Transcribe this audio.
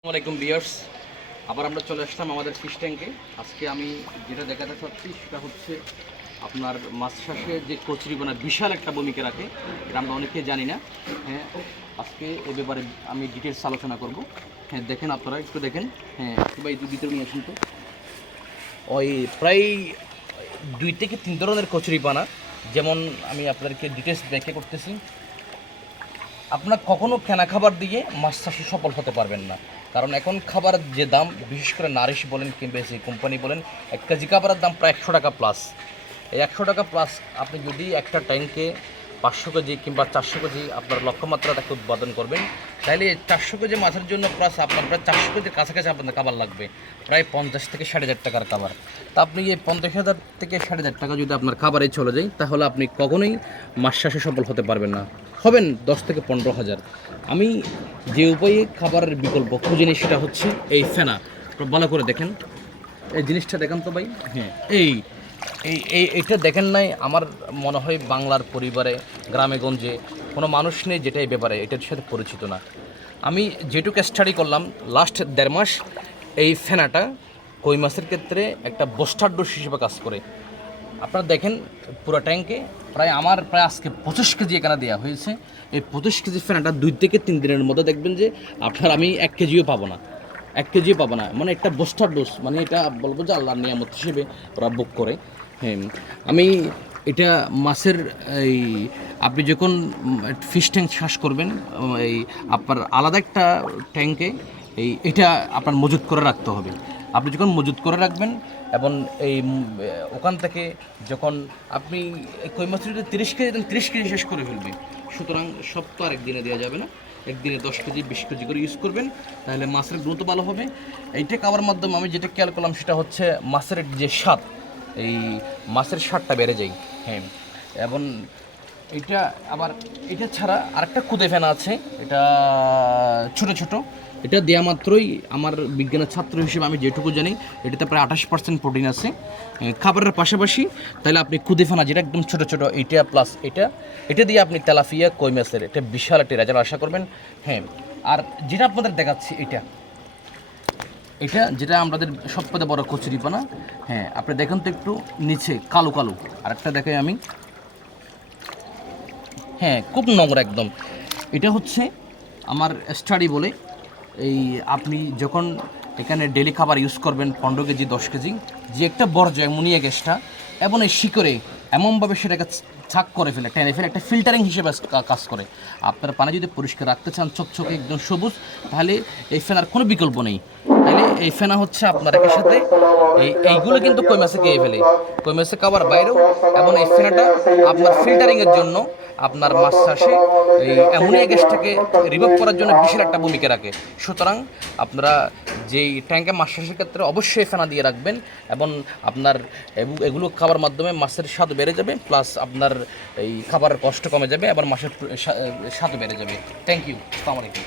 আসসালামাইকুম ভিউয়ার্স, আবার আমরা চলে আসলাম আমাদের ফিশ ট্যাঙ্কে। আজকে আমি যেটা দেখাতে চাচ্ছি সেটা হচ্ছে আপনার মাছ চাষে যে কচুরিপানা বিশাল একটা ভূমিকা রাখে, এটা আমরা অনেকে জানি না। হ্যাঁ, আজকে এ ব্যাপারে আমি ডিটেলস আলোচনা করব। হ্যাঁ, দেখেন আপনারা একটু দেখেন। হ্যাঁ, সবাই একটু ভিতরে নিয়ে আসুন তো। ওই প্রায় 2 থেকে 3 ধরনের কচুরিপানা, যেমন আমি আপনাদেরকে ডিটেলস ব্যাখ্যা করতেছি। আপনার কখনো কেনা খাবার দিয়ে মাছ চাষে সফল হতে পারবেন না, কারণ এখন খাবারের যে দাম, বিশেষ করে নারিশ বলেন কিংবা যে কোম্পানি বলেন, 1 কেজি খাবারের দাম প্রায় 100 টাকা প্লাস। এই 100 টাকা প্লাস আপনি যদি একটা ট্যাঙ্কে 500 কেজি কিংবা 400 কেজি আপনার লক্ষ্যমাত্রা তাকে উৎপাদন করবেন, তাহলে 400 কেজি মাছের জন্য প্লাস আপনার প্রায় 400 কেজির কাছাকাছি আপনার খাবার লাগবে, প্রায় 50 থেকে 60 হাজার টাকার খাবার। তা আপনি এই 50,000 থেকে 60,000 টাকা যদি আপনার খাবারে চলে যায়, তাহলে আপনি কখনোই মাছ চাষে সফল হতে পারবেন না, হবেন 10 থেকে 15 হাজার। আমি যে উপায়ে খাবারের বিকল্প খুঁজে নিই সেটা হচ্ছে এই ফেনা। ভালো করে দেখেন, এই জিনিসটা দেখেন তো ভাই। হ্যাঁ, এই এই এই এটা দেখেন নাই? আমার মনে হয় বাংলার পরিবারে গ্রামে গঞ্জে কোনো মানুষ নেই যেটা এই ব্যাপারে এটার সাথে পরিচিত না। আমি যেটুকু স্টাডি করলাম লাস্ট 1.5 মাস, এই ফেনাটা কই মাছের ক্ষেত্রে একটা বুস্টার ডোজ হিসেবে কাজ করে। আপনারা দেখেন পুরো ট্যাঙ্কে প্রায় আজকে 25 কেজি এখানে দেওয়া হয়েছে। এই 25 কেজি ফেনাটা 2 থেকে 3 দিনের মধ্যে দেখবেন যে আমি 1 কেজিও পাবো না, 1 কেজিও পাবো না। মানে একটা বুস্টার ডোজ, মানে এটা বলবো যে আল্লাহর নিয়ামত হিসেবে ওরা বুক করে। হ্যাঁ, আমি এটা মাছের এই আপনি যখন ফিশ ট্যাঙ্ক চাষ করবেন, এই আপনার আলাদা একটা ট্যাঙ্কে এটা আপনার মজুত করে রাখতে হবে। আপনি যখন মজুত করে রাখবেন এবং ওখান থেকে যখন আপনি কই মাছের যদি 30 কেজি দেন, 30 কেজি শেষ করে ফেলবে। সুতরাং সব তো আর একদিনে দেওয়া যাবে না, একদিনে 10 কেজি 20 কেজি করে ইউজ করবেন, তাহলে মাছের গ্রোথ ভালো হবে। এইটা খাওয়ার মাধ্যমে আমি যেটা খেয়াল করলাম সেটা হচ্ছে মাছের যে স্বাদ, এই মাছের স্বাদটা বেড়ে যায়। হ্যাঁ, এবং এটা ছাড়া আরেকটা খুদে ফেনা আছে, এটা ছোট ছোট। এটা দেওয়া মাত্রই আমার বিজ্ঞানের ছাত্র হিসেবে আমি যেটুকু জানি, এটাতে প্রায় 28% প্রোটিন আছে খাবারের পাশাপাশি। তাহলে আপনি খুদে ফেনা যেটা একদম ছোট ছোট, এটা প্লাস এটা দিয়ে আপনি তেলাপিয়া কই মাছের এটা বিশাল একটা রেজাল্ট আশা করবেন। হ্যাঁ, আর যেটা আপনাদের দেখাচ্ছি যেটা আমাদের সবথেকে বড় কচুরিপানা। হ্যাঁ, আপনি দেখেন তো একটু নিচে কালো কালো, আরেকটা দেখাই আমি। হ্যাঁ, খুব নোংরা একদম। এটা হচ্ছে আমার স্টাডি বলে, এই আপনি যখন এখানে ডেলি খাবার ইউজ করবেন 15 কেজি 10 কেজি, যে একটা বর্জ্য অ্যামোনিয়া গ্যাসটা এবং এই শিকড়ে এমনভাবে সেটাকে ছাক করে ফেলে, টেনে ফেলে, একটা ফিল্টারিং হিসেবে কাজ করে। আপনার পানি যদি পরিষ্কার রাখতে চান, চকচকে একদম সবুজ, তাহলে এই ফেনার কোনো বিকল্প নেই। তাহলে এই ফেনা হচ্ছে আপনার একের সাথে এইগুলো কিন্তু কই মাছে খেয়ে ফেলে, কই মাছে খাবার বাইরেও। এবং এই ফেনাটা আপনার ফিল্টারিংয়ের জন্য, আপনার মাছ চাষে এই অ্যামোনিয়া গ্যাসটাকে রিমুভ করার জন্য বিশাল একটা ভূমিকা রাখে। সুতরাং আপনারা যেই ট্যাঙ্কে মাছ চাষের ক্ষেত্রে অবশ্যই ফেনা দিয়ে রাখবেন, এবং আপনার এগুলো খাবার মাধ্যমে মাছের স্বাদ বেড়ে যাবে, প্লাস আপনার এই খাবারের কষ্ট কমে যাবে, আবার মাছের স্বাদ বেড়ে যাবে। থ্যাংক ইউ, আসসালামু আলাইকুম।